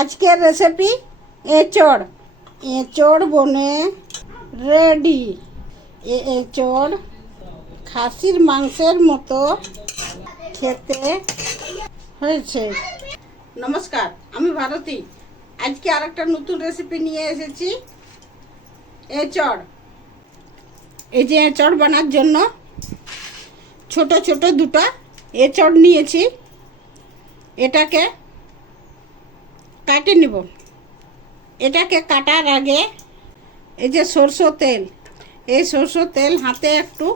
আজকের রেসিপি এঁচড়। এঁচড় বনে রেডি। এঁচড় খাসির মাংসের মতো খেতে হয়েছে। নমস্কার, আমি ভারতী। আজকে আরেকটা নতুন রেসিপি নিয়ে এসেছি, এঁচড়। এই যে এঁচড় বানার জন্য ছোট ছোট দুটো এঁচড় নিয়েছি। এটাকে কাটে নিব। এটাকে কাটার আগে এই যে সরষের তেল, এই সরষের তেল হাতে একটু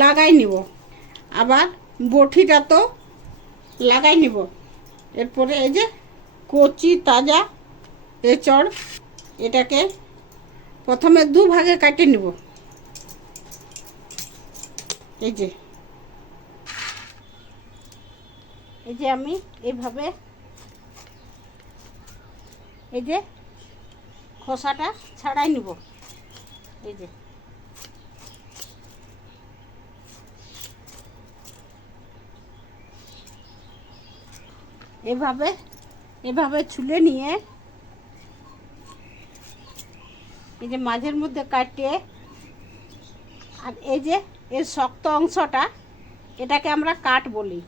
লাগাই নিব, আবার বটিটা তো লাগাই নিব। এরপরে এই যে কচি তাজা এঁচড়, এটাকে প্রথমে দুভাগে কাটে নিব। এই যে আমি এইভাবে এই যে খোসাটা ছাড়াই নিব। এই যে এভাবে ছুলে নিয়ে এই যে মাঝের মধ্যে কাটিয়ে, আর এই যে এর শক্ত অংশটা, এটাকে আমরা কাট বলি।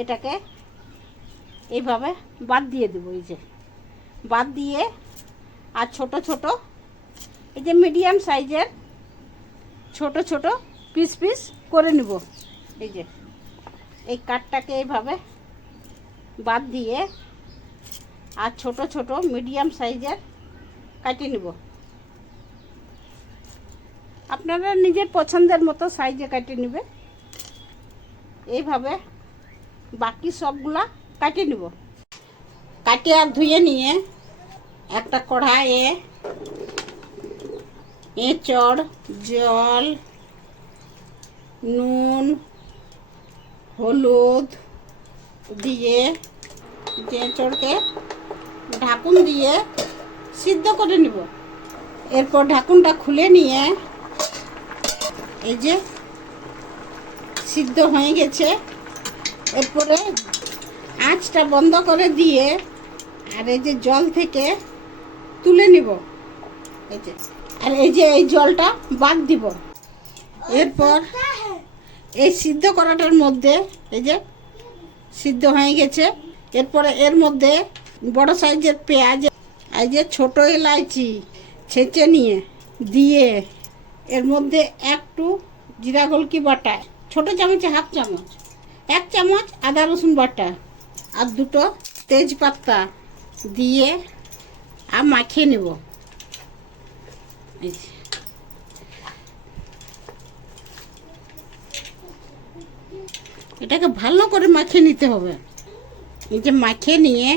এটাকে এইভাবে বাদ দিয়ে দেবো। এই যে বাদ দিয়ে, আর ছোট ছোট এই যে মিডিয়াম সাইজের ছোট ছোট পিস পিস করে নিব। এই যে এই কাঠটাকে এইভাবে বাদ দিয়ে, আর ছোট ছোট মিডিয়াম সাইজের কাটিয়ে নিব। আপনারা নিজের পছন্দের মতো সাইজে কাটিয়ে নেবে। এইভাবে বাকি সবগুলা কাটিয়ে নিব। কাটিয়ে আর ধুয়ে নিয়ে একটা কড়াইয়ে এঁচড়, জল, নুন, হলুদ দিয়ে এঁচড়কে ঢাকুন দিয়ে সিদ্ধ করে নিব। এরপর ঢাকুনটা খুলে নিয়ে এই যে সিদ্ধ হয়ে গেছে। এরপরে আঁচটা বন্ধ করে দিয়ে, আর এই যে জল থেকে তুলে নিব। এই যে, আর এই যে এই জলটা বাদ দিব। এরপর এই সিদ্ধ করাটার মধ্যে এই যে সিদ্ধ হয়ে গেছে। এরপরে এর মধ্যে বড় সাইজের পেঁয়াজ, এই যে ছোট এলাচি ছেঁচে নিয়ে দিয়ে, এর মধ্যে একটু জিরা গোলকি বাটা, ছোট চামচে হাফ চামচ, 1 চামচ আদা রসুন বাটা, আর দুটো তেজপাতা দিয়ে আর মাখিয়ে নেব। এটাকে ভালো করে মাখিয়ে নিতে হবে। এই যে মাখিয়ে নিয়ে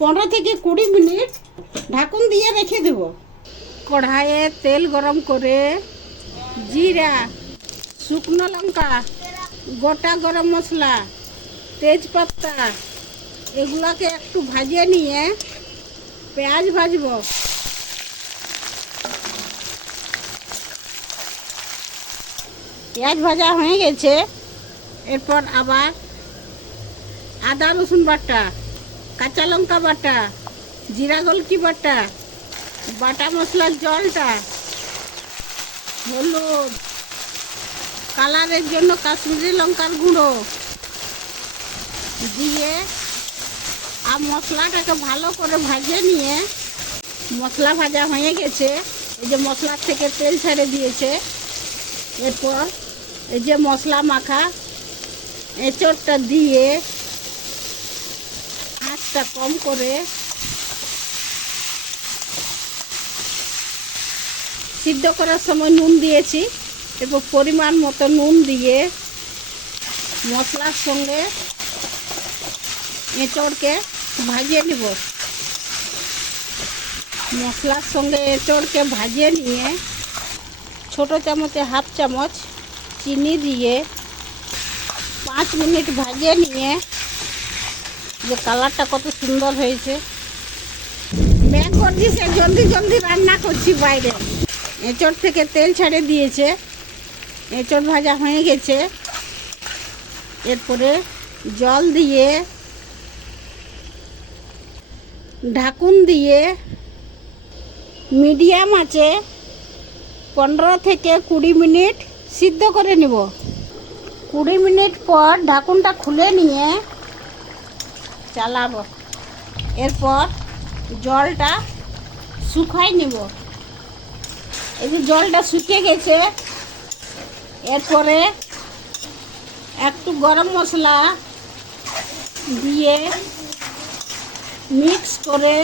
15 থেকে 20 মিনিট ঢাকুন দিয়ে রেখে দেব। কড়াইয়ে তেল গরম করে জিরা, শুকনো লঙ্কা, গোটা গরম মশলা, তেজপাতা এগুলাকে একটু ভাজিয়ে নিয়ে পেঁয়াজ ভাজব। পেঁয়াজ ভাজা হয়ে গেছে। এরপর আবার আদা রসুন বাটা, কাঁচা লঙ্কা বাটা, জিরা গোলকি বাটা, বাটা মশলার জলটা, হলুদ, কালারের জন্য কাশ্মীরি লঙ্কার গুঁড়ো দিয়ে, আর মশলাটাকে ভালো করে ভাজে নিয়ে, মশলা ভাজা হয়ে গেছে। এই যে মশলার থেকে তেল ছেড়ে দিয়েছে। এরপর এই যে মশলা মাখা এঁচড়টা দিয়ে আঁচটা কম করে সিদ্ধ করার সময় নুন দিয়েছি। এরপর পরিমাণ মতো নুন দিয়ে মশলার সঙ্গে এঁচড়কে ভাজিয়ে নেব। মশলার সঙ্গে এঁচড়কে ভাজিয়ে নিয়ে ছোট চামচে হাফ চামচ চিনি দিয়ে 5 মিনিট ভাজিয়ে নিয়ে, যে কালারটা কত সুন্দর হয়েছে। মেঘ করছি, সে জলদি জলদি রান্না করছি বাইরে। এঁচড় থেকে তেল ছেড়ে দিয়েছে, এঁচড় ভাজা হয়ে গেছে। এরপরে জল দিয়ে ঢাকুন দিয়ে মিডিয়াম আঁচে 15 থেকে 20 মিনিট সিদ্ধ করে নিব। 20 মিনিট পর ঢাকুনটা খুলে নিয়ে চালাবো। এরপর জলটা শুকাই নিব। এই যে জলটা শুকিয়ে গেছে, এরপরে একটু গরম মশলা দিয়ে মিক্স করে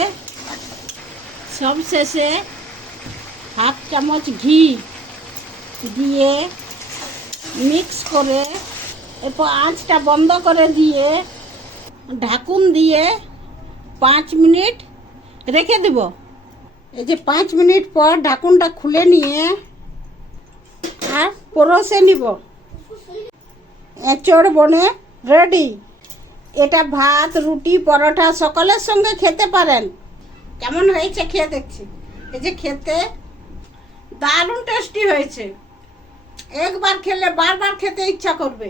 সব শেষে হাফ চামচ ঘি দিয়ে মিক্স করে এরপর আঁচটা বন্ধ করে দিয়ে ঢাকুন দিয়ে 5 মিনিট রেখে দেব। এই যে 5 মিনিট পর ঢাকুনটা খুলে নিয়ে আর পরোসে নিব। এঁচড় বনে রেডি। এটা ভাত, রুটি, পরোটা সকলের সঙ্গে খেতে পারেন। কেমন হয়েছে খেয়ে দেখছি। এই যে খেতে দারুণ টেস্টি হয়েছে। একবার খেলে বারবার খেতে ইচ্ছা করবে।